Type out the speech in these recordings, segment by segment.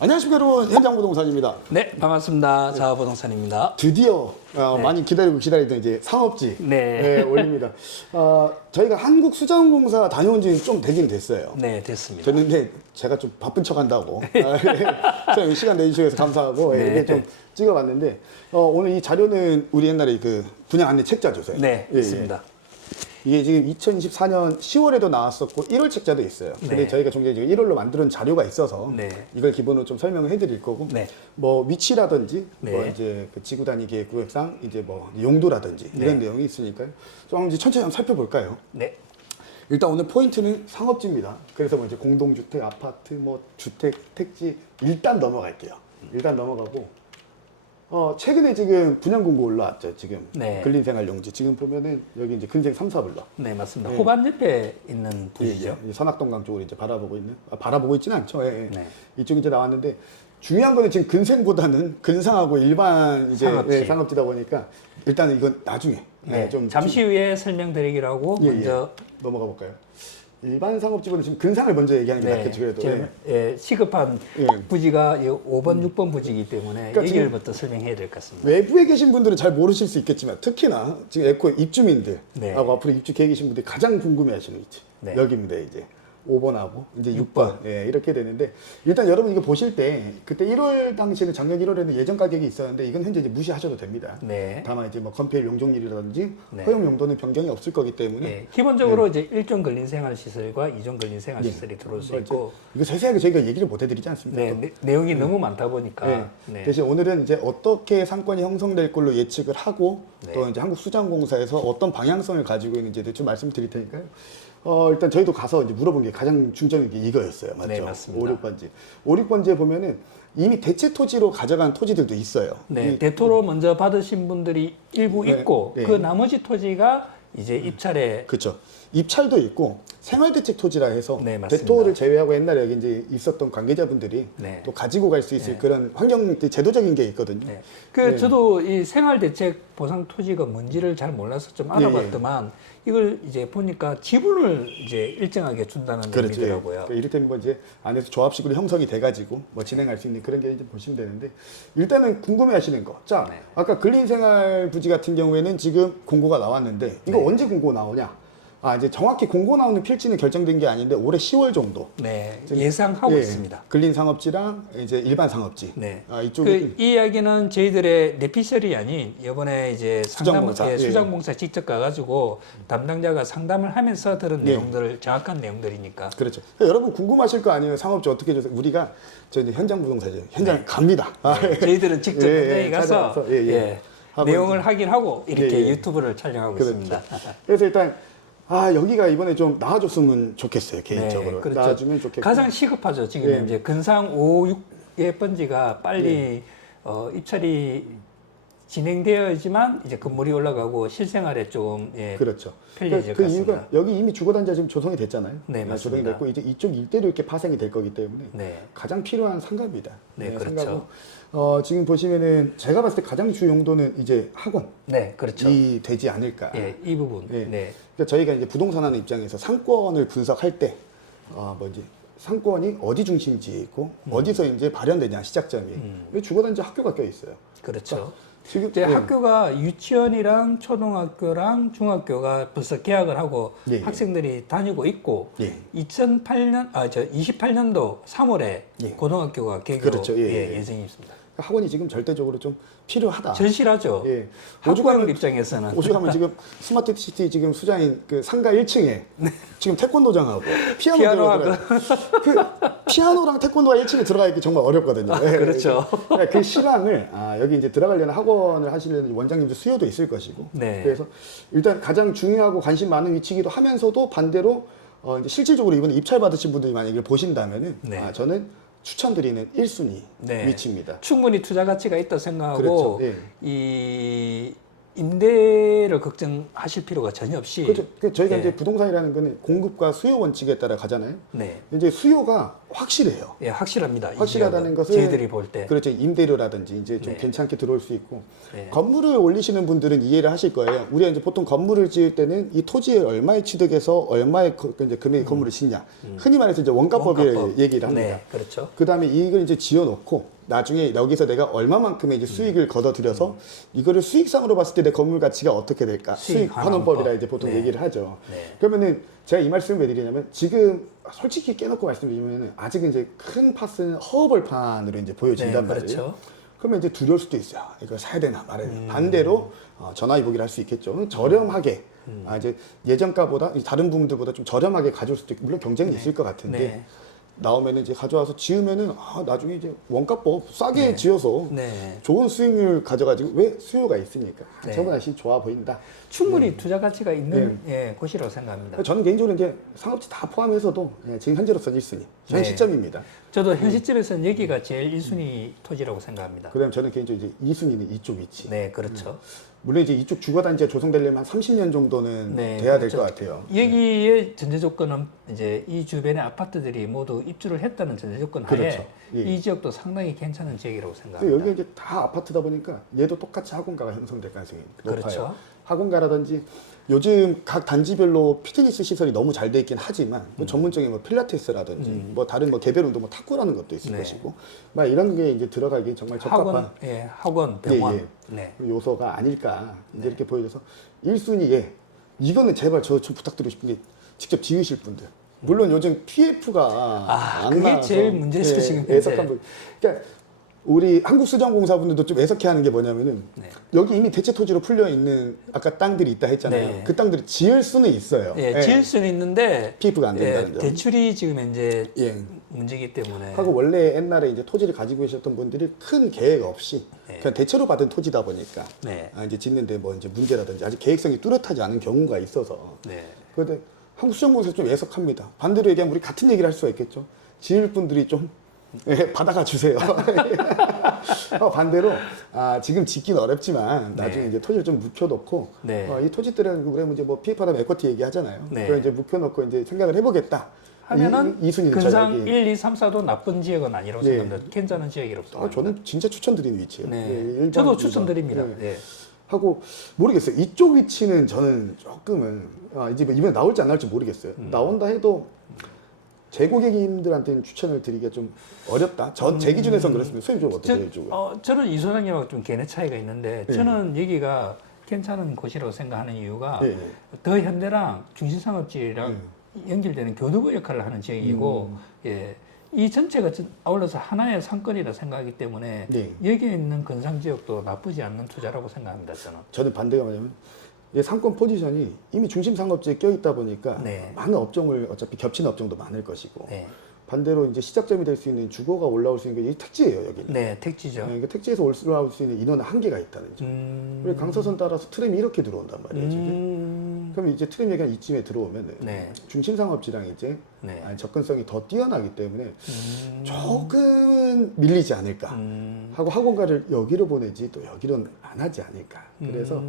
안녕하십니까 여러분, 현장부동산입니다. 네, 반갑습니다. 자아부동산입니다. 드디어 네. 많이 기다리던 이제 상업지 네. 올립니다. 저희가 한국수자원공사 다녀온 지는 좀 되긴 됐어요. 네, 됐습니다. 됐는데 제가 좀 바쁜 척 한다고 선생님 시간 내주셔서 감사하고 네. 이렇게 좀 찍어봤는데 오늘 이 자료는 우리 옛날에 그 분양 안내 책자죠. 네, 있습니다. 이게 지금 2024년 10월에도 나왔었고 1월 책자도 있어요. 근데 네. 저희가 종종 1월로 만든 자료가 있어서 네. 이걸 기본으로 좀 설명을 해드릴 거고, 네. 뭐 위치라든지, 네. 뭐 이제 그 지구 단위 계획 구역상 이제 뭐 용도라든지 이런 내용이 있으니까요. 좀 이제 천천히 한번 살펴볼까요? 네. 일단 오늘 포인트는 상업지입니다. 그래서 뭐 이제 공동주택, 아파트, 뭐 주택, 택지 일단 넘어갈게요. 일단 넘어가고. 최근에 지금 분양 공고 올라왔죠. 지금 네. 근린생활용지 지금 보면은 여기 이제 근생 3, 4블럭. 네, 맞습니다. 네. 호반 옆에 있는 부지죠. 이 선악동강 쪽으로 이제 바라보고 있는, 바라보고 있지는 않죠. 예, 예. 네. 이쪽 이제 나왔는데 중요한 거는 지금 근생보다는 근상하고 일반 이제 상업지. 상업지다 보니까 일단은 이건 나중에 네, 좀 잠시 후에 설명드리기로 하고 예, 먼저 넘어가 볼까요? 일반 상업지보다 지금 근상을 먼저 얘기하는 게 낫겠죠. 그래도 지금 시급한 예. 부지가 5번, 6번 부지이기 때문에 그러니까 여기를부터 설명해야 될 것 같습니다. 외부에 계신 분들은 잘 모르실 수 있겠지만 특히나 지금 에코 입주민들 네. 하고 앞으로 입주 계획이신 분들이 가장 궁금해하시는 위치 네. 여기입니다. 이제 5번하고 이제 6번 예, 이렇게 되는데 일단 여러분 이거 보실 때 그때 1월 당시에는 작년 1월에는 예전 가격이 있었는데 이건 현재 이제 무시하셔도 됩니다. 네. 다만 이제 뭐 건폐율 용적률이라든지 네. 허용 용도는 변경이 없을 거기 때문에 네, 기본적으로 이제 1종 근린생활시설과 2종 근린생활시설이 들어올 수 있고 이거 세세하게 저희가 얘기를 못 해드리지 않습니까? 네, 내용이 너무 많다 보니까 네. 네. 대신 오늘은 이제 어떻게 상권이 형성될 걸로 예측을 하고 네. 또 이제 한국수자원공사에서 어떤 방향성을 가지고 있는지에 대해 좀 말씀드릴 테니까요. 일단 저희도 가서 이제 물어본 게 가장 중점인 게 이거였어요. 맞죠? 네, 맞습니다. 5, 6번지. 5, 6번지에 보면은 이미 대체 토지로 가져간 토지들도 있어요. 네, 대토로 먼저 받으신 분들이 일부 네, 있고 네. 그 나머지 토지가 이제 입찰에 그렇죠. 입찰도 있고 생활대책 토지라 해서 네, 맞습니다. 대토를 제외하고 옛날에 여기 이제 있었던 관계자분들이 네. 또 가지고 갈 수 있을 네. 그런 환경 제도적인 게 있거든요. 네. 그 네. 저도 이 생활대책 보상 토지가 뭔지를 잘 몰라서 좀 알아봤더만 이걸 이제 보니까 지분을 이제 일정하게 준다는 그렇죠. 의미더라고요. 그러니까 이를테면 뭐 이제 안에서 조합식으로 형성이 돼가지고 뭐 진행할 수 있는 그런 게 이제 보시면 되는데 일단은 궁금해하시는 거. 자, 네. 아까 근린생활 부지 같은 경우에는 지금 공고가 나왔는데 이거 네. 언제 공고 나오냐? 이제 정확히 공고 나오는 필지는 결정된 게 아닌데 올해 10월 정도. 네, 지금- 예상하고 예, 있습니다. 근린상업지랑 이제 일반 상업지. 네. 이쪽에 이 이야기는 저희들의 내피셜이 아닌 이번에 이제 수정공사, 예. 수정공사 직접 가가지고 담당자가 상담을 하면서 들은 예. 내용들을 정확한 내용들이니까. 그렇죠. 그러니까 여러분 궁금하실 거 아니에요. 상업지 어떻게 해줘서 우리가 저 이제 현장 부동산이죠. 현장 갑니다. 저희들이 직접 예, 현장에 가서 찾아가서, 예. 하고 내용을 확인하고 이렇게 예, 예. 유튜브를 촬영하고 그렇죠. 있습니다. 그래서 일단 여기가 이번에 좀 나아졌으면 좋겠어요. 개인적으로. 네, 그렇죠. 나아주면 좋겠고. 가장 시급하죠. 지금 예. 이제 근상 5, 6의 번지가 빨리 입찰이 진행되어야지만 이제 건물이 올라가고 실생활에 좀 그렇죠. 편리해질 그 것 같습니다. 이유가 여기 이미 주거단지가 지금 조성이 됐잖아요. 네, 맞습니다. 조성이 됐고 이제 이쪽 일대로 이렇게 파생이 될 거기 때문에 네. 가장 필요한 상가입니다. 네, 그렇죠. 상가고, 지금 보시면은 제가 봤을 때 가장 주 용도는 이제 학원. 네, 그렇죠. 이 되지 않을까. 예, 이 부분. 예. 네. 그러니까 저희가 이제 부동산 하는 입장에서 상권을 분석할 때, 뭐 이제 상권이 어디 중심지에 있고 어디서 이제 발현되냐 시작점이 왜 주거단지 학교가 껴 있어요. 그렇죠. 지금 이제 학교가 유치원이랑 초등학교랑 중학교가 벌써 개학을 하고 예, 예. 학생들이 다니고 있고 예. 28년도 3월에 예. 고등학교가 개교 그렇죠. 예. 예정이 있습니다. 학원이 지금 절대적으로 좀 필요하다. 절실하죠. 예. 학부모들 입장에서는 오죽하면 지금 스마트시티 지금 수장인 그 상가 1층에 지금 태권도장하고 피아노 피아노하고. 그 피아노랑 태권도가 1층에 들어가 있기 정말 어렵거든요. 예. 그렇죠. 그러니까 그 실황을 여기 이제 들어가려는 학원을 하시려는 원장님도 수요도 있을 것이고. 네. 그래서 일단 가장 중요하고 관심 많은 위치이기도 하면서도 반대로 이제 실질적으로 이번에 입찰 받으신 분들이 만약 이걸 보신다면은 네. 저는 추천드리는 1순위 네. 위치입니다. 충분히 투자 가치가 있다 생각하고 그렇죠. 예. 이 임대를 걱정하실 필요가 전혀 없이 그렇죠. 저희가 예. 이제 부동산이라는 거는 공급과 수요 원칙에 따라 가잖아요. 네. 이제 수요가 확실해요. 예, 확실합니다. 이 확실하다는 지역은. 것은 저희들이 볼 때. 그렇죠. 임대료라든지 이제 좀 네. 괜찮게 들어올 수 있고 네. 건물을 올리시는 분들은 이해를 하실 거예요. 우리가 이제 보통 건물을 지을 때는 이 토지에 얼마에 취득해서 얼마의 이제 금액의 건물을 짓냐. 흔히 말해서 이제 원가법을 원가법. 얘기를 합니다. 네, 그렇죠. 그 다음에 이걸 이제 지어놓고 나중에 여기서 내가 얼마만큼의 이제 수익을 걷어들여서 이거를 수익상으로 봤을 때 내 건물 가치가 어떻게 될까? 수익 환원법이라 이제 보통 네. 얘기를 하죠. 네. 그러면은 제가 이 말씀을 왜 드리냐면 지금 솔직히 깨놓고 말씀드리면은 아직은 이제 큰 팥은 허허벌판으로 이제 보여진단 네, 말이에요. 그렇죠. 그러면 이제 두려울 수도 있어요. 이걸 사야 되나 말아야 되나. 반대로 전화위복이를 할 수 있겠죠. 저렴하게 이제 예전가보다 다른 부분들보다 좀 저렴하게 가져올 수도 있고 물론 경쟁이 있을 것 같은데 네. 나오면은 이제 가져와서 지으면은 나중에 이제 원가법 싸게 네. 지어서 네. 좋은 수익률 가져가지고 왜 수요가 있으니까 네. 저번 날씨 좋아 보인다. 충분히 투자 가치가 있는 네. 예, 곳이라고 생각합니다. 저는 개인적으로 이제 상업지 다 포함해서도 지금 현재로서는 1순위 현 네. 시점입니다. 저도 현 시점에서는 여기가 제일 1순위 토지라고 생각합니다. 그다음 저는 개인적으로 이제 2순위는 이쪽 위치. 네, 그렇죠. 물론 이제 이쪽 주거단지가 조성되려면 한 30년 정도는 네, 돼야 될 그렇죠. 것 같아요. 여기에 전제 조건은 이제 이 주변의 아파트들이 모두 입주를 했다는 전제 조건 하에 그렇죠. 예. 이 지역도 상당히 괜찮은 지역이라고 근데 생각합니다. 여기가 이제 다 아파트다 보니까 얘도 똑같이 학원가가 형성될 가능성이 높아요. 그렇죠. 학원가라든지 요즘 각 단지별로 피트니스 시설이 너무 잘 돼 있긴 하지만 뭐 전문적인 뭐 필라테스라든지 뭐 다른 뭐 개별 운동 뭐 탁구라는 것도 있을 네. 것이고 막 이런 게 이제 들어가기 정말 적합한 학원, 병원. 예, 예. 네. 요소가 아닐까 이제 이렇게 보여져서 1순위에 이거는 제발 저 좀 부탁드리고 싶은 게 직접 지으실 분들 물론 요즘 PF가 안 그게 나와서 제일 문제죠, 지금 현재. 애석한 분 그러니까 우리 한국수정공사분들도 좀 애석해하는 게 뭐냐면은 네. 여기 이미 대체 토지로 풀려 있는 아까 땅들이 있다 했잖아요. 네. 그 땅들을 지을 수는 있어요. 예, 지을 수는 있는데 PF가 안 된다는 점. 대출이 지금 이제 예. 문제이기 때문에 하고 원래 옛날에 이제 토지를 가지고 계셨던 분들이 큰 계획 없이 네. 그냥 대체로 받은 토지다 보니까 네. 이제 짓는데 뭐 이제 문제라든지 아직 계획성이 뚜렷하지 않은 경우가 있어서 네. 그런데 한국수정공사에서 좀 애석합니다. 반대로 얘기하면 우리 같은 얘기를 할 수가 있겠죠. 지을 분들이 좀 받아가 주세요. 반대로 지금 짓기는 어렵지만 나중에 네. 이제 토지를 좀 묵혀놓고 네. 이 토지들은 우리 이제 뭐 PF하다 에쿼티 얘기하잖아요. 네. 그걸 이제 묵혀놓고 이제 생각을 해보겠다. 하면은 이순위는 근상 저희 1, 2, 3, 4도 나쁜 지역은 아니라고 예. 생각합니다. 괜찮은 지역이라고 생각합니다. 저는 진짜 추천드리는 위치예요. 네. 예, 일반 저도 주거. 추천드립니다. 예. 네. 하고 모르겠어요. 이쪽 위치는 저는 조금은 이제 뭐 이번에 나올지 안 나올지 모르겠어요. 나온다 해도 제 고객님들한테는 추천을 드리기가 좀 어렵다. 제 기준에선 그렇습니다. 선생님 좀 어떻게 해주고요? 저는 이 소장님하고 좀 개념 차이가 있는데 예. 저는 여기가 괜찮은 곳이라고 생각하는 이유가 예, 예. 더 현대랑 중심상업지랑 연결되는 교두보 역할을 하는 지역이고 예, 이 전체가 아울러서 하나의 상권이라 생각하기 때문에 네. 여기에 있는 근상 지역도 나쁘지 않는 투자라고 생각합니다. 저는 반대가 뭐냐면 이 상권 포지션이 이미 중심 상업지에 껴있다 보니까 네. 많은 업종을 어차피 겹치는 업종도 많을 것이고 네, 반대로 이제 시작점이 될 수 있는 주거가 올라올 수 있는 게 이 택지예요 여기는. 네, 택지죠. 그러니까 택지에서 올라올 수 있는 인원의 한계가 있다는 점. 그리고 강서선 따라서 트램이 이렇게 들어온단 말이에요 지금. 그럼 이제 트램 얘기가 이쯤에 들어오면은 네. 중심 상업지랑 이제 네. 접근성이 더 뛰어나기 때문에 조금은 밀리지 않을까 하고 학원가를 여기로 보내지 또 여기로는 안 하지 않을까. 그래서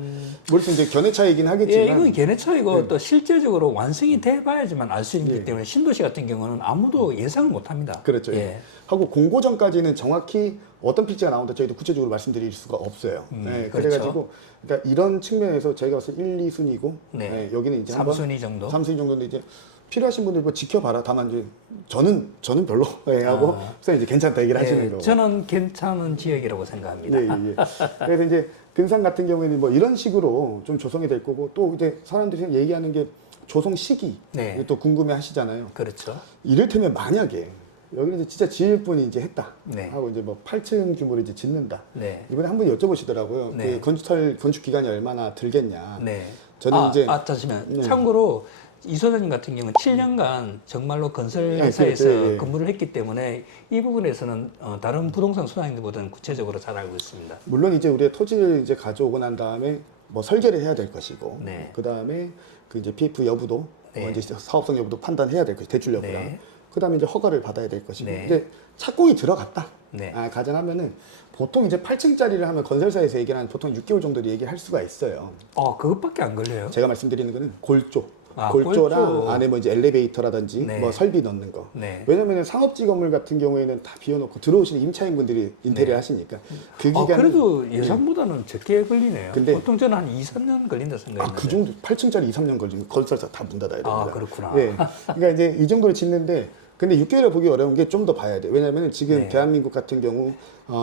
물론 이제 견해 차이긴 하겠지만 예, 이건 개념 차이고 네. 또 실제적으로 완성이 돼봐야지만 알 수 있기 네. 때문에 신도시 같은 경우는 아무도 예상을 못합니다. 그렇죠. 예. 하고 공고 전까지는 정확히 어떤 필지가 나온다 저희도 구체적으로 말씀드릴 수가 없어요. 네, 그렇죠. 그래가지고 그러니까 이런 측면에서 저희가 봤을 때 1, 2순위고 네. 여기는 이제 한번 3순위 정도. 3순위 정도인데 이제 필요하신 분들 뭐 지켜봐라. 다만 이제 저는 별로 하고 선생님 이제 괜찮다 얘기를 하시는 예, 거고. 저는 괜찮은 지역이라고 생각합니다. 예, 예. 그래서 이제 근상 같은 경우에는 뭐 이런 식으로 좀 조성이 될 거고 또 이제 사람들이 얘기하는 게 조성 시기 네. 또 궁금해 하시잖아요. 그렇죠. 이를테면 만약에 여기는 이제 진짜 지을 분이 이제 했다 네. 하고 이제 뭐 8층 규모로 이제 짓는다. 네. 이번에 한 분 여쭤보시더라고요. 네. 그 건축 기간이 얼마나 들겠냐. 네. 저는 이제 잠시만. 네. 참고로 이 소장님 같은 경우는 7년간 정말로 건설 네, 회사에서 그렇죠. 예. 근무를 했기 때문에 이 부분에서는 다른 부동산 소장님들보다는 구체적으로 잘 알고 있습니다. 물론 이제 우리가 토지를 이제 가져오고 난 다음에 뭐 설계를 해야 될 것이고, 네. 그 다음에 그 이제 PF 여부도, 네. 이제 사업성 여부도 판단해야 될 것이 대출 여부랑, 네. 그 다음에 이제 허가를 받아야 될 것이고, 네. 이제 착공이 들어갔다. 네. 가정하면은 보통 이제 8층짜리를 하면 건설사에서 얘기를 하는 보통 6개월 정도로 얘기를 할 수가 있어요. 그것밖에 안 걸려요? 제가 말씀드리는 거는 골조. 아, 골조랑 골조. 안에 뭐 이제 엘리베이터라든지 네. 뭐 설비 넣는 거. 네. 왜냐면 상업지 건물 같은 경우에는 다 비워놓고 들어오시는 임차인분들이 인테리어 하시니까 그 기간은 그래도 예상보다는 적게 걸리네요. 근데- 보통 저는 한 2, 3년 걸린다 생각했는데. 그 정도 8층짜리 2, 3년 걸리면 건설사 다 문 닫아야 됩니다. 그렇구나. 예. 그러니까 이제 이 정도로 짓는데 근데 6개월을 보기 어려운 게 좀 더 봐야 돼. 왜냐면 지금 네. 대한민국 같은 경우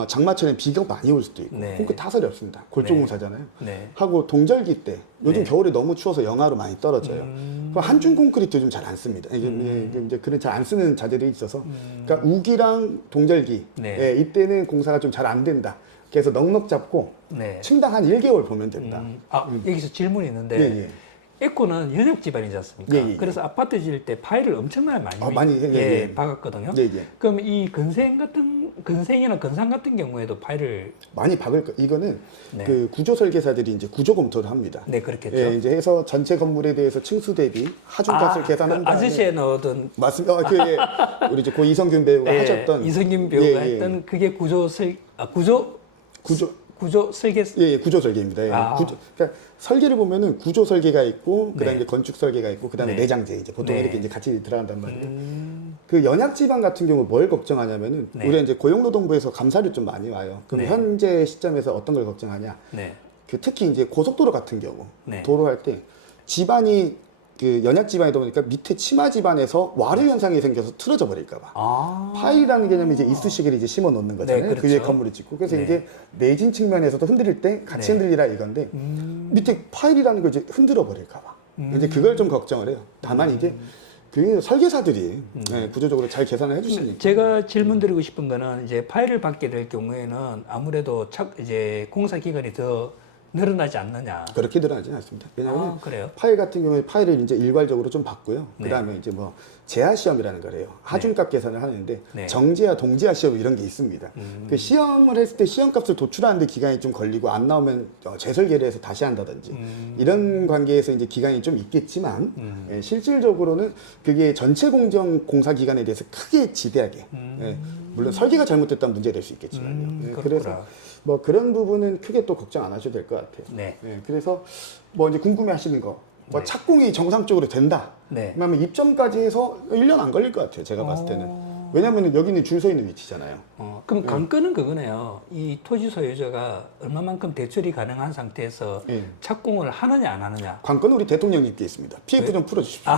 장마철엔 비가 많이 올 수도 있고 네. 그 타설이 없습니다. 골조공사잖아요. 네. 하고 동절기 때 요즘 네. 겨울에 너무 추워서 영하로 많이 떨어져요. 그럼 한중 콘크리트 요즘 잘 안 씁니다. 이게 이제 그런 잘 안 쓰는 자재들이 있어서 그러니까 우기랑 동절기 네. 예, 이때는 공사가 좀 잘 안 된다. 그래서 넉넉 잡고 네. 층당 한 1개월 보면 된다. 여기서 질문이 있는데 예, 예. 에코는 연역 집안이지 않습니까? 예, 예. 그래서 아파트 지을 때 파일을 엄청나게 많이, 많이, 예. 박았거든요. 예, 예. 그럼 이 근생이나 근상 같은 경우에도 파일을 많이 박을 거. 이거는 네. 그 구조 설계사들이 이제 구조 검토를 합니다. 네 그렇겠죠. 예, 이제 해서 전체 건물에 대해서 층수 대비 하중값을 계산한 다음에 아저씨에 넣었던 맞습니다. 우리 이제 고 이성균 배우가 하셨던 이성균 배우가 예, 예. 했던 그게 구조 설계 예, 구조 설계입니다. 예. 그러니까 설계를 보면은 구조 설계가 있고 그다음에 네. 이제 건축 설계가 있고 그다음에 네. 내장재 이제 보통 네. 이렇게 이제 같이 들어간단 말이에요. 그 연약 지방 같은 경우 뭘 걱정하냐면은 네. 우리가 이제 고용노동부에서 감사를 좀 많이 와요. 그럼 네. 현재 시점에서 어떤 걸 걱정하냐? 네. 그 특히 이제 고속도로 같은 경우 네. 도로할 때 지반이 그 연약 지반이다 보니까 밑에 치마 지반에서 와류 현상이 생겨서 틀어져 버릴까봐. 파일이라는 개념이 이제 이쑤시개를 이제 심어 놓는 거잖아요. 네, 그렇죠. 그 위에 건물을 짓고. 그래서 네. 이게 내진 측면에서도 흔들릴 때 같이 네. 흔들리라 이건데 밑에 파일이라는 걸 이제 흔들어 버릴까봐. 이제 그걸 좀 걱정을 해요. 다만 이게 그 설계사들이 네, 구조적으로 잘 계산을 해주시니까. 제가 질문드리고 싶은 거는 이제 파일을 받게 될 경우에는 아무래도 이제 공사 기간이 더 늘어나지 않느냐. 그렇게 늘어나지는 않습니다. 왜냐하면 그래요. 파일 같은 경우에 파일을 이제 일괄적으로 좀 받고요. 네. 그다음에 이제 뭐 재하 시험이라는 거래요. 하중값 계산을 하는데 네. 정재하, 동재하 시험 이런 게 있습니다. 그 시험을 했을 때 시험값을 도출하는데 기간이 좀 걸리고 안 나오면 재설계를 해서 다시 한다든지 이런 관계에서 이제 기간이 좀 있겠지만 예, 실질적으로는 그게 전체 공사 기간에 대해서 크게 지대하게 예, 물론 설계가 잘못됐다면 문제가 될 수 있겠지만요. 예, 그렇구나. 그래서 뭐 그런 부분은 크게 또 걱정 안 하셔도 될 것 같아요. 네. 예, 그래서 뭐 이제 궁금해하시는 거, 뭐 네. 착공이 정상적으로 된다. 네. 그러면 입점까지 해서 1년 안 걸릴 것 같아요. 제가 봤을 때는. 왜냐하면 여기는 줄 서 있는 위치잖아요. 그럼 관건은 그거네요. 이 토지 소유자가 얼마만큼 대출이 가능한 상태에서 예. 착공을 하느냐 안 하느냐. 관건은 우리 대통령님께 있습니다. PF 좀 풀어주십시오.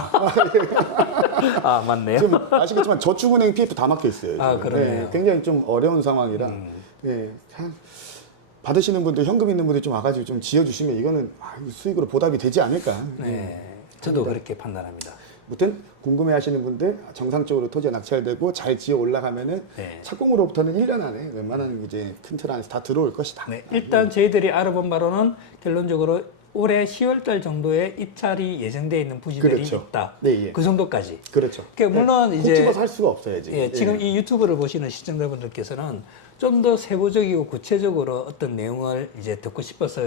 맞네요. 지금 아시겠지만 저축은행 PF 다 막혀 있어요. 지금. 그렇네요. 예, 굉장히 좀 어려운 상황이라 예, 받으시는 분들 현금 있는 분들 좀 와가지고 좀 지어주시면 이거는 수익으로 보답이 되지 않을까. 네. 저도 그렇게 판단합니다. 아무튼 궁금해하시는 분들 정상적으로 토지가 낙찰되고 잘 지어 올라가면은 네. 착공으로부터는 1년 안에 웬만한 이제 큰 틀 안에서 다 들어올 것이다. 네, 일단 저희들이 알아본 바로는 결론적으로 올해 10월달 정도에 입찰이 예정되어 있는 부지들이 그렇죠. 있다. 네, 예. 그 정도까지. 그렇죠. 그러니까 물론 콕 이제 집어서 할 수가 없어요 지금. 예, 지금 이 유튜브를 보시는 시청자분들께서는 좀 더 세부적이고 구체적으로 어떤 내용을 이제 듣고 싶어서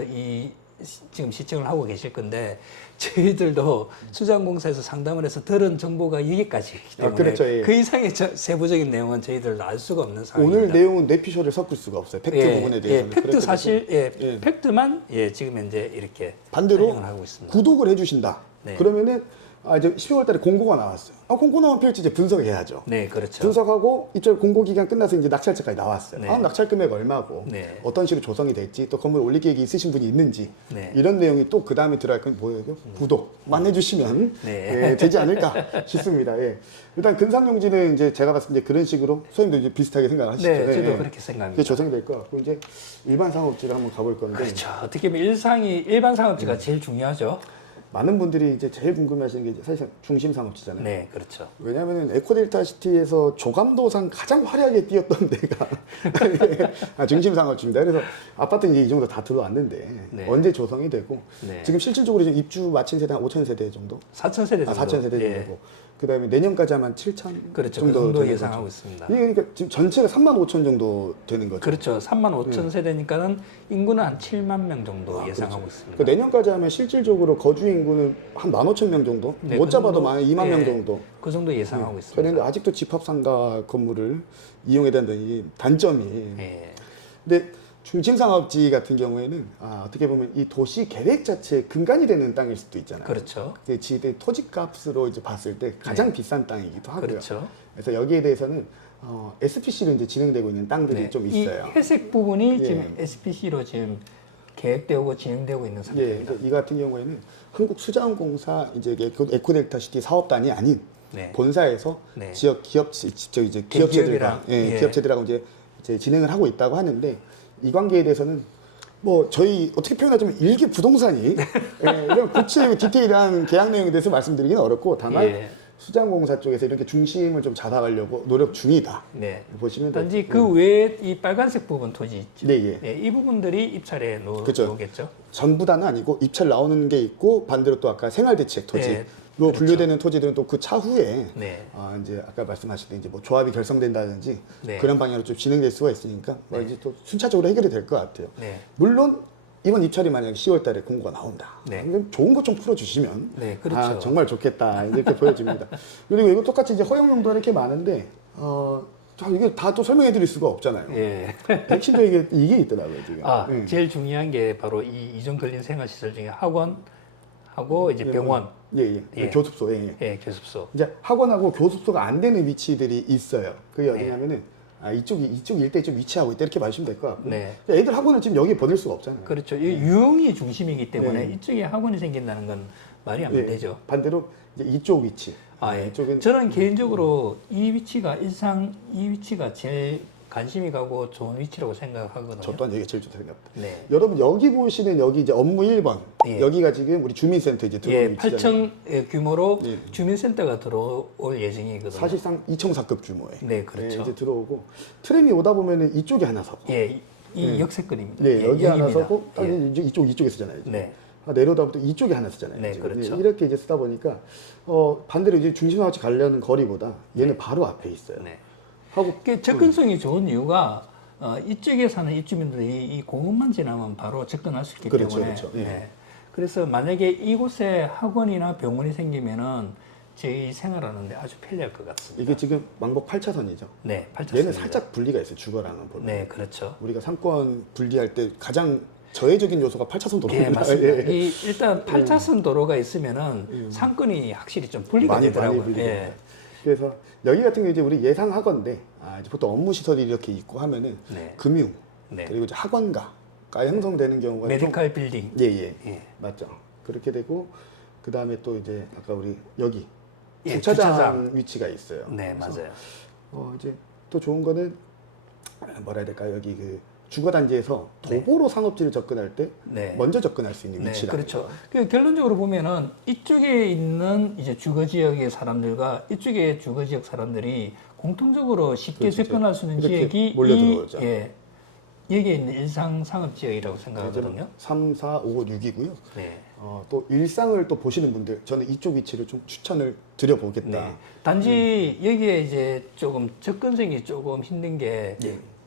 지금 시청을 하고 계실 건데 저희들도 수장공사에서 상담을 해서 들은 정보가 여기까지이기 때문에 그렇죠, 예. 그 이상의 세부적인 내용은 저희들도 알 수가 없는 상황입니다. 오늘 내용은 뇌피셜을 섞을 수가 없어요. 팩트 부분에 대해서는. 팩트 그렇게 사실 예. 팩트만 지금 현재 이렇게 반대로 사용을 하고 있습니다. 구독을 해주신다. 네. 그러면은 이제 12월달에 공고가 나왔어요. 공고 나오면 필지 이제 분석해야죠. 네, 그렇죠. 분석하고 이쪽 공고 기간 끝나서 이제 낙찰자까지 나왔어요. 네. 낙찰 금액 얼마고 네. 어떤 식으로 조성이 될지 또 건물 올릴 계획이 있으신 분이 있는지 네. 이런 내용이 또 그 다음에 들어갈 건 뭐예요? 구독만 해주시면 네. 되지 않을까 싶습니다. 예. 일단 근상용지는 이제 제가 봤을 때 그런 식으로 소님도 이제 비슷하게 생각하시죠? 네, 저도 예. 그렇게 생각합니다. 이제 조성이 될 것 같고 이제 일반 상업지를 한번 가볼 건데 그렇죠. 어떻게 보면 일반 상업지가 제일 중요하죠. 많은 분들이 이제 제일 궁금해하시는 게 이제 사실 중심 상업지잖아요. 네, 그렇죠. 왜냐하면 에코델타 시티에서 조감도상 가장 화려하게 뛰었던 데가 중심 상업지입니다. 그래서 아파트는 이제 이 정도 다 들어왔는데 네. 언제 조성이 되고 네. 지금 실질적으로 지금 입주 마친 세대 한 5천 세대 정도, 4천 세대 정도. 4천 세대 예. 정도고 그다음에 내년까지 하면 7천 그렇죠. 그 정도 정도 되는 예상하고 거죠. 있습니다. 이게 그러니까 지금 전체가 3만 5천 정도 되는 거죠. 그렇죠. 3만 5천 세대니까는 인구는 한 7만 명 정도 아, 예상하고 그렇죠. 있습니다. 그러니까 내년까지 하면 실질적으로 거주 인구는 한 15,000명 정도? 네, 못 그 잡아도 정도, 2만 명 네, 정도. 그 정도 예상하고 저는 있습니다. 아직도 집합상가 건물을 이용해야 된다는 이 단점이. 예. 근데 중심상업지 같은 경우에는 어떻게 보면 이 도시 계획 자체의 근간이 되는 땅일 수도 있잖아요. 그렇죠. 그 지대 토지값으로 이제 봤을 때 가장 비싼 땅이기도 하고요. 그렇죠. 그래서 여기에 대해서는 SPC로 이제 진행되고 있는 땅들이 네. 좀 이 있어요. 회색 부분이 예. 지금 SPC로 지금 계획되고 진행되고 있는 예, 상태입니다. 이제 이 같은 경우에는 한국수자원공사 이제 에코델타시티 사업단이 아닌 네. 본사에서 네. 지역 기업 직접 이제 기업체들과 대기업이랑, 예. 기업체들하고 이제 진행을 하고 있다고 하는데 이 관계에 대해서는 뭐 저희 어떻게 표현하자면 일개 부동산이 이런 구체적이고 디테일한 계약 내용에 대해서 말씀드리기는 어렵고 다만 예. 수자원공사 쪽에서 이렇게 중심을 좀 잡아가려고 노력 중이다. 네. 보시면 돼요. 단지 그 외에 이 빨간색 부분 토지 있죠. 네, 예. 네, 이 부분들이 입찰에 그쵸. 놓겠죠. 전부 다는 아니고 입찰 나오는 게 있고 반대로 또 아까 생활대책 토지로 네, 그렇죠. 분류되는 토지들은 또 그 차후에 네. 이제 아까 말씀하신 이제 뭐 조합이 결성된다든지 네. 그런 방향으로 좀 진행될 수가 있으니까 뭐 이제 또 순차적으로 해결이 될 것 같아요. 네. 물론 이번 입찰이 만약에 10월달에 공고가 나온다. 네. 그럼 좋은 것 좀 풀어주시면 네, 그렇죠. 정말 좋겠다 이렇게 보여집니다. 그리고 이거 똑같이 이제 허용용도가 이렇게 많은데 이게 다 또 설명해드릴 수가 없잖아요. 예. 핵심도 이게 있더라고요 지금. 예. 제일 중요한 게 바로 이 이전 걸린 생활시설 중에 학원하고 이제 병원, 예. 예. 교습소. 예. 예, 교습소. 이제 학원하고 교습소가 안 되는 위치들이 있어요. 그게 네. 어디냐면은 이쪽 일대에 좀 위치하고 있다 이렇게 봐주시면 될 것 같고. 네. 애들 학원을 지금 여기 보낼 수가 없잖아요. 그렇죠. 이 유흥이 중심이기 때문에 네. 이쪽에 학원이 생긴다는 건 말이 안 예. 되죠. 반대로 이제 이쪽 위치. 예. 이쪽은 저는 개인적으로 이 위치가 제일 관심이 가고 좋은 위치라고 생각하거든요. 저 또한 여기가 제일 좋다 생각합니다. 네. 여러분 여기 보시는 여기 이제 업무 1번 예. 여기가 지금 우리 주민센터 이제 들어온 예, 위치잖아요. 8층 규모로 예. 주민센터가 들어올 예정이거든요. 사실상 2층4급 규모에 네, 그렇죠. 이제 들어오고 트램이 오다 보면은 이쪽에 하나 서고 예, 이 예. 역세권입니다. 네, 여기 하나 여기입니다. 서고 딱 예. 이쪽에 쓰잖아요. 지금. 네. 내려다부터 이쪽에 하나 쓰잖아요. 네, 지금. 그렇죠. 이렇게 이제 쓰다 보니까 반대로 이제 중심하우치 가려는 거리보다 얘는 바로 앞에 있어요. 네. 하고 그 접근성이 좋은 이유가 이쪽에 사는 입주민들이 이 공원만 지나면 바로 접근할 수 있기 그렇죠, 때문에 그렇죠. 예. 네. 그래서 만약에 이곳에 학원이나 병원이 생기면은 저희 생활하는데 아주 편리할 것 같습니다. 이게 지금 왕복 8차선이죠. 네, 8차선. 얘는 살짝 분리가 있어요. 주거랑은 보면. 네, 그렇죠. 우리가 상권 분리할 때 가장 저해적인 요소가 8차선 도로입니다. 예, 맞습니다. 예. 일단 8차선 도로가 있으면은 상권이 확실히 좀 분리가 많이 되더라고요. 분리가 예. 됩니다. 그래서 여기 같은 경우 이제 우리 예상 학원인데 이제 보통 업무 시설이 이렇게 있고 하면은 네. 금융 네. 그리고 이제 학원가가 형성되는 경우가 메디컬 빌딩. 예. 예. 맞죠. 그렇게 되고 그 다음에 또 이제 아까 우리 여기 예, 주차장, 주차장. 위치가 있어요. 네, 그래서 맞아요. 이제 또 좋은 거는 뭐라 해야 될까요? 여기 그 주거단지에서 도보로 상업지를 접근할 때 네. 먼저 접근할 수 있는 네, 위치라. 그렇죠. 그 결론적으로 보면은 이쪽에 있는 이제 주거 지역의 사람들과 이쪽의 주거 지역 사람들이 공통적으로 쉽게 그렇죠. 접근할 수 있는 이렇게 지역이 몰려 들어오죠. 여기에 있는 일상 상업 지역이라고 생각하거든요. 3, 4, 5, 6이고요. 네. 또 일상을 또 보시는 분들 저는 이쪽 위치를 좀 추천을 드려보겠다. 네. 단지 여기에 이제 조금 접근성이 조금 힘든 게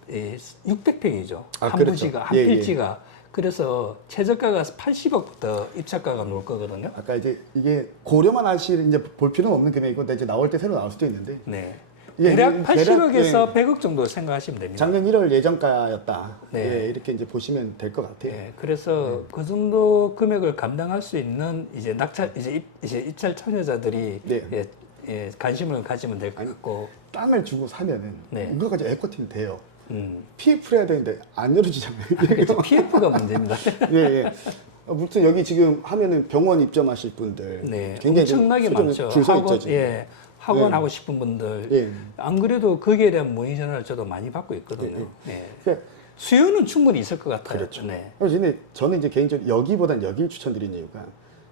600평이죠. 한 그렇죠. 부지가 한 예, 예. 필지가. 그래서 최저가가 80억부터 입찰가가 나올 거거든요. 아까 이제 이게 고려만 하실 이제 볼 필요는 없는 금액이고 근데 이제 나올 때 새로 나올 수도 있는데 네. 예, 대략 대략, 80억에서 100억 정도 생각하시면 됩니다. 작년 1월 예정가였다. 네. 예, 이렇게 이제 보시면 될 것 같아요. 예, 그래서 그 정도 금액을 감당할 수 있는 이제 이제 입찰 참여자들이 네. 관심을 가지면 될 것 같고. 땅을 주고 사면은 네. 이거까지 에코팀 돼요. 음. PF를 해야 되는데 안 열어주잖아요. 그렇죠. PF가 문제입니다. 예. 무튼 여기 지금 하면은 병원 입점하실 분들 네, 굉장히 엄청나게 수준 많죠. 줄서 학원, 있죠 지금. 예, 학원 네. 하고 싶은 분들. 예. 안 그래도 거기에 대한 문의 전화를 저도 많이 받고 있거든요. 예. 그러니까 수요는 충분히 있을 것 같아요. 그렇죠. 네. 그래서 저는 이제 개인적으로 여기보단 여기를 추천드리는 이유가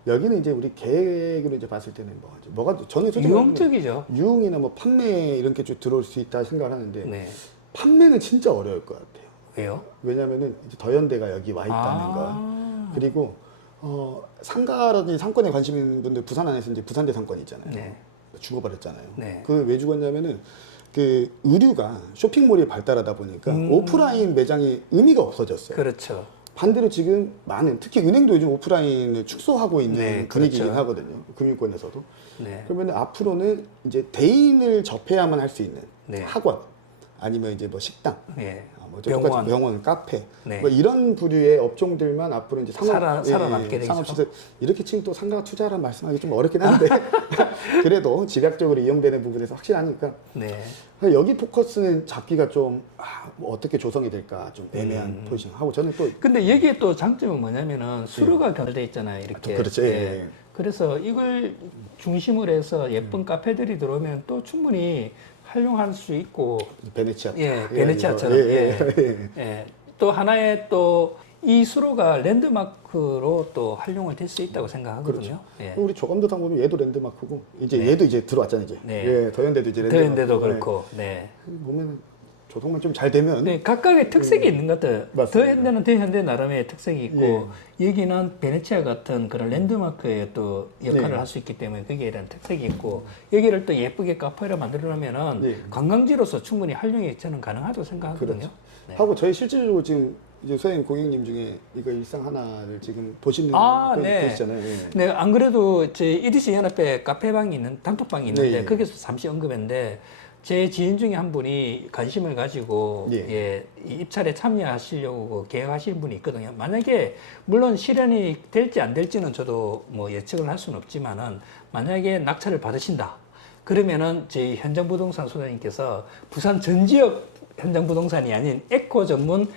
여기는 이제 우리 계획으로 이제 봤을 때는 뭐가 저는 솔직히 유흥적이죠. 유흥이나 뭐 판매 이런 게 쭉 들어올 수 있다 생각을 하는데 네. 판매는 진짜 어려울 것 같아요. 왜요? 왜냐면은 이제 더현대가 여기 와 있다는 거. 아. 그리고 상가라든지 상권에 관심 있는 분들 부산 안에서 이제 부산대 상권이 있잖아요. 네. 죽어버렸잖아요. 네. 그 왜 죽었냐면은 그 의류가 쇼핑몰이 발달하다 보니까 오프라인 매장이 의미가 없어졌어요. 그렇죠. 반대로 지금 많은 특히 은행도 요즘 오프라인을 축소하고 있는 네, 분위기긴 그렇죠. 하거든요. 금융권에서도. 네. 그러면 앞으로는 이제 대인을 접해야만 할 수 있는 네. 학원 아니면 이제 뭐 식당, 예. 뭐 저까지 병원. 병원, 카페, 네. 뭐 이런 부류의 업종들만 앞으로 이제 살아남게 되죠. 상업시설 이렇게 치면 또 상가 투자란 말씀하기 좀 어렵긴 한데 그래도 집약적으로 이용되는 부분에서 확실하니까 네. 여기 포커스는 잡기가 좀 뭐 어떻게 조성이 될까 좀 애매한 포지션 하고 저는 또 근데 여기에 또 장점은 뭐냐면은 수로가 결돼 있잖아요. 이렇게. 그렇죠. 예. 예. 그래서 이걸 중심으로 해서 예쁜 카페들이 들어오면 또 충분히 활용할 수 있고, 베네치아, 예, 베네치아처럼. 예. 또 하나의 또 이 수로가 랜드마크로 또 활용을 될 수 있다고 생각하거든요. 예. 우리 조감도상 보면 얘도 랜드마크고 이제 얘도 이제 들어왔잖아요. 이제 네. 예, 더현대도 이제 더현대도 랜드마크고. 그렇고, 네. 보면 조성만 좀 잘 되면 네, 각각의 특색이 있는 것 같아요. 맞습니다. 더현대는 더현대 나름의 특색이 있고, 여기는 베네치아 같은 그런 랜드마크의 또 역할을 네. 할 수 있기 때문에 거기에 대한 특색이 있고, 여기를 또 예쁘게 카페로 만들어놓으면은 네. 관광지로서 충분히 활용이 저는 가능하다고 생각하거든요. 그렇죠. 네. 하고 저희 실질적으로 지금 이제 선생님 고객님 중에 이거 일상 하나를 지금 보시는 분이 네. 계시잖아요. 예. 네, 안 그래도 제 EDC 연합회 카페방이 있는 단톡방이 있는데 네, 예. 거기서 잠시 언급했는데 제 지인 중에 한 분이 관심을 가지고 예. 이 입찰에 참여하시려고 계획하시는 분이 있거든요. 만약에 물론 실현이 될지 안 될지는 저도 뭐 예측을 할 수는 없지만은 만약에 낙찰을 받으신다. 그러면은 저희 현장부동산 소장님께서 부산 전 지역 현장부동산이 아닌 에코 전문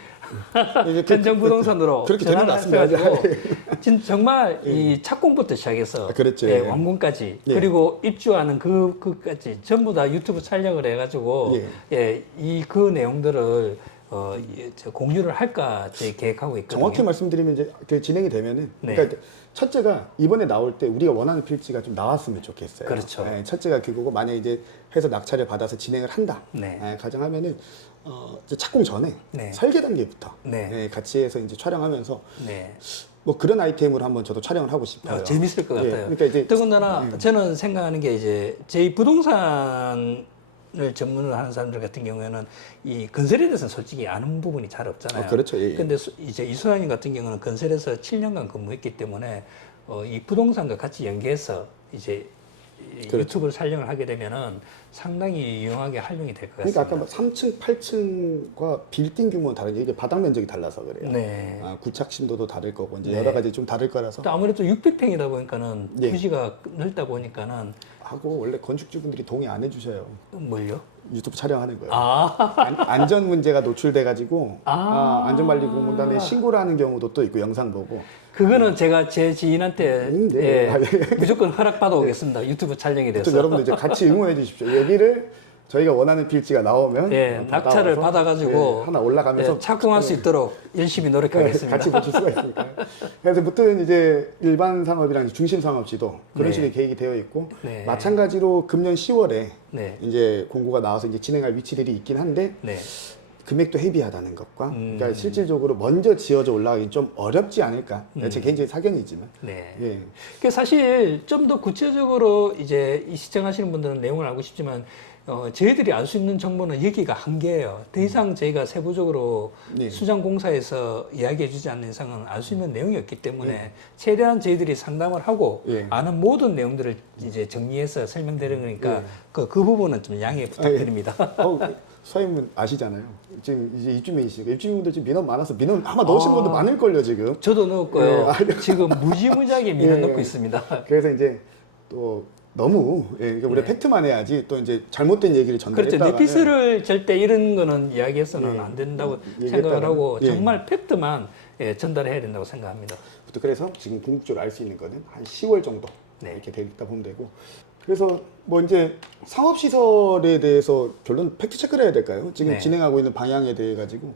현장부동산으로 그렇게 되는 것 같습니다. 진짜 정말 이 착공부터 시작해서 그렇죠. 예, 완공까지 예. 그리고 입주하는 그까지 전부 다 유튜브 촬영을 해가지고 그 내용들을 공유를 할까 제 계획하고 있거든요. 정확히 말씀드리면 이제 그 진행이 되면은 네. 그러니까 첫째가 이번에 나올 때 우리가 원하는 필지가 좀 나왔으면 좋겠어요. 그렇죠. 예, 첫째가 그거고 만약 이제 해서 낙찰을 받아서 진행을 한다. 네. 예, 가정하면은 이제 착공 전에 네. 설계 단계부터 네. 예, 같이 해서 이제 촬영하면서 네. 뭐 그런 아이템으로 한번 저도 촬영을 하고 싶어요. 재밌을 것 예, 같아요. 그러니까 이제 더군다나 저는 생각하는 게 이제 제 부동산을 전문으로 하는 사람들 같은 경우에는 이 건설에 대해서는 솔직히 아는 부분이 잘 없잖아요. 그렇죠. 예, 예. 근데 이제 이 소장님 같은 경우는 건설에서 7년간 근무했기 때문에 이 부동산과 같이 연계해서 이제 이 그렇죠. 유튜브를 촬영을 하게 되면은 상당히 유용하게 활용이 될 것 같습니다. 그러니까 아까 뭐 3층, 8층과 빌딩 규모는 다르게 이게 바닥 면적이 달라서 그래요. 네. 구착 심도도 다를 거고 이제 네. 여러 가지 좀 다를 거라서 또 아무래도 600평이다 보니까는 예. 부지가 넓다 보니까는 하고 원래 건축주분들이 동의 안 해주셔요. 뭘요? 유튜브 촬영하는 거예요. 아, 안전 문제가 노출돼 가지고 아. 안전관리공단에 신고를 하는 경우도 또 있고 영상 보고 그거는 제가 제 지인한테 네. 예, 무조건 허락받아 오겠습니다. 유튜브 촬영에 또 대해서. 여러분들 이제 같이 응원해 주십시오. 여기를 저희가 원하는 필지가 나오면 예, 낙찰을 나와서, 받아가지고 예, 하나 올라가면서 예, 착공할 수 있도록 열심히 노력하겠습니다. 같이 보실 수가 있으니까. 그래서 무튼 이제 일반 상업이랑 중심 상업지도 그런 네. 식의 계획이 되어 있고 네. 마찬가지로 금년 10월에 네, 이제 공고가 나와서 이제 진행할 위치들이 있긴 한데 네, 금액도 헤비하다는 것과 그러니까 실질적으로 먼저 지어져 올라가기 좀 어렵지 않을까. 제 개인적인 사견이지만. 네. 예. 그 사실 좀 더 구체적으로 이제 이 시청하시는 분들은 내용을 알고 싶지만 저희들이 알 수 있는 정보는 여기가 한계예요. 더 이상 저희가 세부적으로 네. 수장공사에서 이야기해주지 않는 이상은 알 수 있는 내용이 없기 때문에 최대한 저희들이 상담을 하고 예. 아는 모든 내용들을 이제 정리해서 설명드리는 거니까 그 부분은 좀 양해 부탁드립니다. 서임은 아시잖아요. 지금 이제 입주민이시니까 입주민분들 지금 민원 많아서 민원 아마 넣으신 분도 많을걸요 지금. 저도 넣었고요. 예, 지금 무지무지하게 민원 예, 넣고 예. 있습니다. 그래서 이제 또 너무 그러니까 우리가 팩트만 해야지 또 이제 잘못된 얘기를 그렇죠. 전달했다가 니피스를 절대 이런 거는 이야기해서는 예. 안 된다고 얘기했다가는, 생각을 하고 예. 정말 팩트만 전달해야 된다고 생각합니다. 그래서 지금 궁극적으로 알 수 있는 거는 한 10월 정도 네. 이렇게 되겠다 보면 되고 그래서 뭐 이제 상업시설에 대해서 결론 팩트 체크를 해야 될까요? 지금 네. 진행하고 있는 방향에 대해 가지고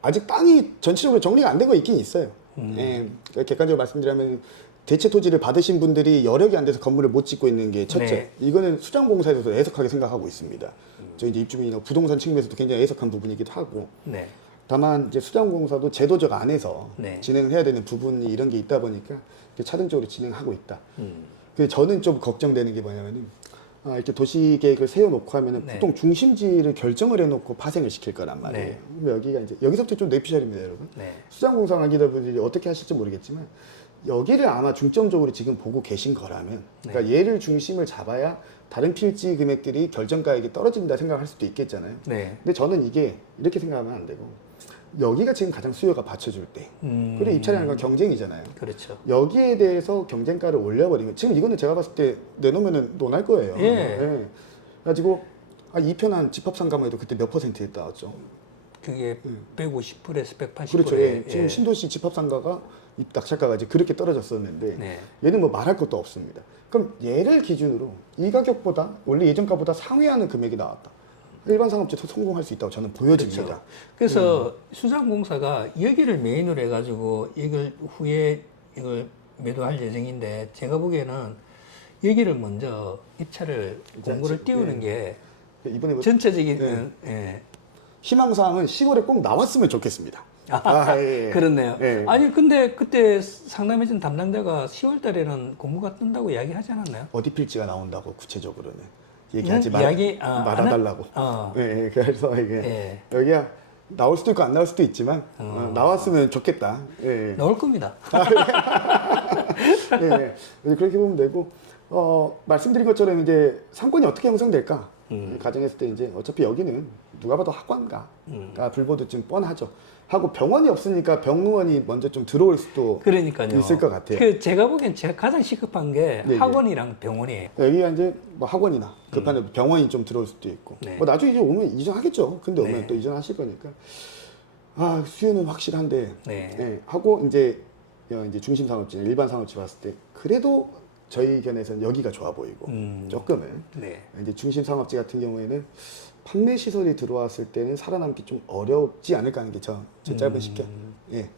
아직 땅이 전체적으로 정리가 안 된 거 있긴 있어요. 예, 그러니까 객관적으로 말씀드리면 대체 토지를 받으신 분들이 여력이 안 돼서 건물을 못 짓고 있는 게 첫째. 네. 이거는 수장공사에서도 애석하게 생각하고 있습니다. 저희 이제 입주민이나 부동산 측면에서도 굉장히 애석한 부분이기도 하고. 네. 다만 이제 수장공사도 제도적 안에서 네. 진행을 해야 되는 부분이 이런 게 있다 보니까 차등적으로 진행하고 있다. 그 저는 좀 걱정되는 게 뭐냐면은 이렇게 도시 계획을 세워놓고 하면은 네. 보통 중심지를 결정을 해놓고 파생을 시킬 거란 말이에요. 네. 그럼 여기가 이제 여기서부터 좀 뇌피셜입니다, 여러분. 네. 수장공사 관계자분들이 어떻게 하실지 모르겠지만 여기를 아마 중점적으로 지금 보고 계신 거라면, 그러니까 얘를 중심을 잡아야 다른 필지 금액들이 결정가액이 떨어진다 생각할 수도 있겠잖아요. 네. 근데 저는 이게 이렇게 생각하면 안 되고 여기가 지금 가장 수요가 받쳐줄 때. 그리고 입찰이라는 건 경쟁이잖아요. 그렇죠. 여기에 대해서 경쟁가를 올려버리면 지금 이거는 제가 봤을 때 내놓으면은 논할 거예요. 예. 그래가지고 2편한 집합상가만 해도 그때 몇 퍼센트 나왔죠. 그게 150%에서 180%. 그렇죠. 예. 지금 신도시 집합상가가 이 낙찰가가 이제 그렇게 떨어졌었는데 네. 얘는 뭐 말할 것도 없습니다. 그럼 얘를 기준으로 이 가격보다 원래 예전가보다 상회하는 금액이 나왔다. 일반 상업지에서 성공할 수 있다고 저는 보여집니다. 그렇죠. 그래서 수장공사가 여기를 메인으로 해가지고 이걸 후에 이걸 매도할 예정인데 제가 보기에는 여기를 먼저 입찰을 공고를 띄우는 게 이번에 뭐 전체적인 예. 희망사항은 10월에 꼭 나왔으면 좋겠습니다. 예. 그렇네요. 예. 아니 근데 그때 상담해준 담당자가 10월 달에는 공고가 뜬다고 이야기하지 않았나요? 어디 필지가 나온다고 구체적으로는 얘기하지 이야기 말아달라고. 어. 예, 그래서 이게 예. 여기가 나올 수도 있고 안 나올 수도 있지만 나왔으면 좋겠다. 예. 나올 겁니다. 예. 그렇게 보면 되고 말씀드린 것처럼 이제 상권이 어떻게 형성될까 가정했을 때 이제 어차피 여기는 누가 봐도 학원가가 불보듯 지금 뻔하죠. 하고 병원이 없으니까 병원이 먼저 좀 들어올 수도 그러니까요. 있을 것 같아요. 그 제가 보기엔 제가 가장 시급한 게 예, 예. 학원이랑 병원이에요. 여기가 이제 뭐 학원이나 급한데 병원이 좀 들어올 수도 있고 네. 뭐 나중에 이제 오면 이전하겠죠. 근데 오면 네. 또 이전하실 거니까 수요는 확실한데 네. 예, 하고 이제 중심 상업지 일반 상업지 봤을 때 그래도 저희 견해에서는 여기가 좋아 보이고 조금은 네. 이제 중심 상업지 같은 경우에는 판매 시설이 들어왔을 때는 살아남기 좀 어렵지 않을까 하는 게 제 짧은 식견. 예.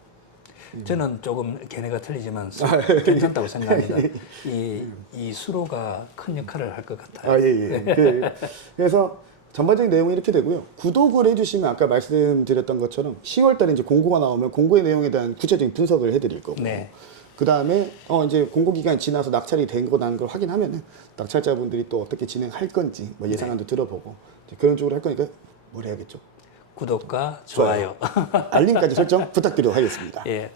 저는 조금 견해가 틀리지만 예. 괜찮다고 생각합니다. 이 수로가 큰 역할을 할 것 같아요. 예. 그래서 전반적인 내용이 이렇게 되고요. 구독을 해주시면 아까 말씀드렸던 것처럼 10월 달에 이제 공고가 나오면 공고의 내용에 대한 구체적인 분석을 해드릴 거고. 네. 그 다음에 이제 공고 기간이 지나서 낙찰이 된 거라는 걸 확인하면은 낙찰자분들이 또 어떻게 진행할 건지 뭐 예상안도 들어보고 이제 그런 쪽으로 할 거니까 뭘 해야겠죠? 구독과 좋아요. 알림까지 설정 부탁드리도록 하겠습니다. 예.